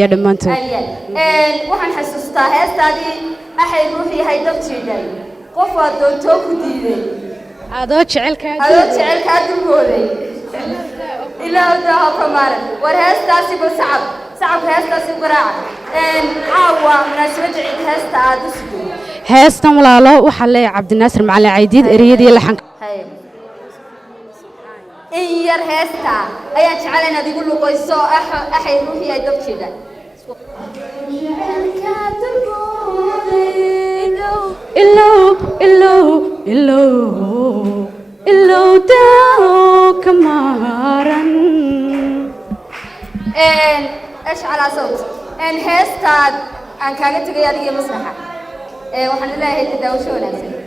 يا دمانتو waxaan xasuustaa heestaadii axay ruuxii hay dab jiiday qof aad doonto ku diiday adoo jecelka dulmooday ilaa daa kamaran war heestaasi ba sacab heestaasi qaraaca caawa munaasabada ciid heesta aad u sido heestan walaalo waxa leeyahay Cabdinaasir Macalin Caydiid eriyadii laxanka in yar heesta ayaa jecel inaad igu luqayso axay ruuxii hay dab jiiday إلو داو كمارن إيش على صوت هستاد أن كانت تجي مسرحة وحنا لا هي تداوشونا